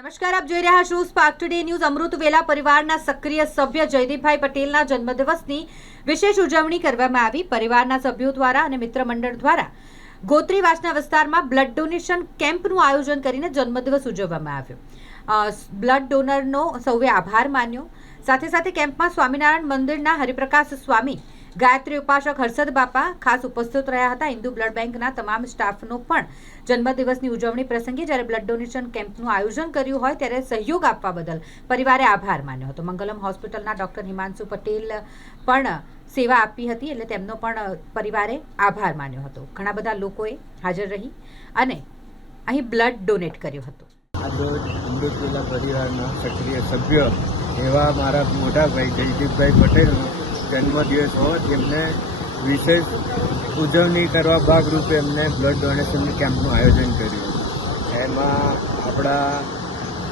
નમસ્કાર, આપ જોઈ રહ્યા છો સ્પાર્ક ટુડે ન્યૂઝ અમૃત વેલા પરિવારના સક્રિય સભ્ય જયદીપભાઈ પટેલના જન્મદિવસની વિશેષ ઉજવણી કરવામાં આવી. પરિવારના સભ્યો દ્વારા અને મિત્ર મંડળ દ્વારા ગોત્રીવાસના વિસ્તારમાં બ્લડ ડોનેશન કેમ્પનું આયોજન કરીને જન્મદિવસ ઉજવવામાં આવ્યો. બ્લડ ડોનરનો સૌએ આભાર માન્યો. સાથે સાથે કેમ્પમાં સ્વામિનારાયણ મંદિરના હરિપ્રકાશ સ્વામી ગાયત્રી ઉપાસક હર્ષદ બાપા ખાસ ઉપસ્થિત રહ્યા હતા. હિન્દુ બ્લડ બેંકના તમામ સ્ટાફનો પણ જન્મદિવસની ઉજવણી પ્રસંગે જ્યારે બ્લડ ડોનેશન કેમ્પનું આયોજન કર્યું હોય ત્યારે સહયોગ આપવા બદલ પરિવારે આભાર માન્યો હતો. મંગલમ હોસ્પિટલના ડોક્ટર હિમાંશુ પટેલ પણ સેવા આપી હતી એટલે તેમનો પણ પરિવારે આભાર માન્યો હતો. ઘણા બધા લોકોએ હાજર રહી અને અહીં બ્લડ ડોનેટ કર્યું હતું. પરિવારના સક્રિય સભ્ય એવા મારા મોટા ભાઈ જયદીપભાઈ પટેલનો જન્મદિવસ હોવાથી એમને વિશેષ ઉજવણી કરવા ભાગરૂપે એમને બ્લડ ડોનેશન કેમ્પનું આયોજન કર્યું. એમાં આપણા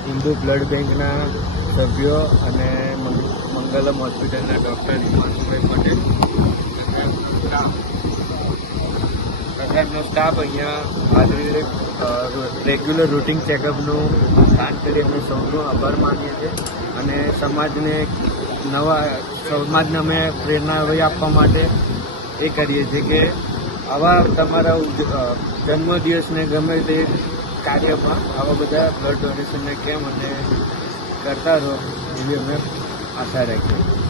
હિન્દુ બ્લડ બેંકના સભ્યો અને મંગલમ હોસ્પિટલના ડૉક્ટર હિમાંશુભાઈ પટેલ એમનો સ્ટાફ એમનો અહીંયા હાજરી રેગ્યુલર રૂટીન ચેકઅપનું કામ કરી અમે સૌનો આભાર માનીએ છીએ. અને સમાજને નવા સમાજને અમે પ્રેરણાભાઈ આપવા માટે એ કરીએ છીએ કે આવા તમારા જન્મદિવસને ગમે તે કાર્યમાં આવા બધા બ્લડ ડોનેશનને કેમ અને કરતા રહો એવી અમે આશા રાખીએ.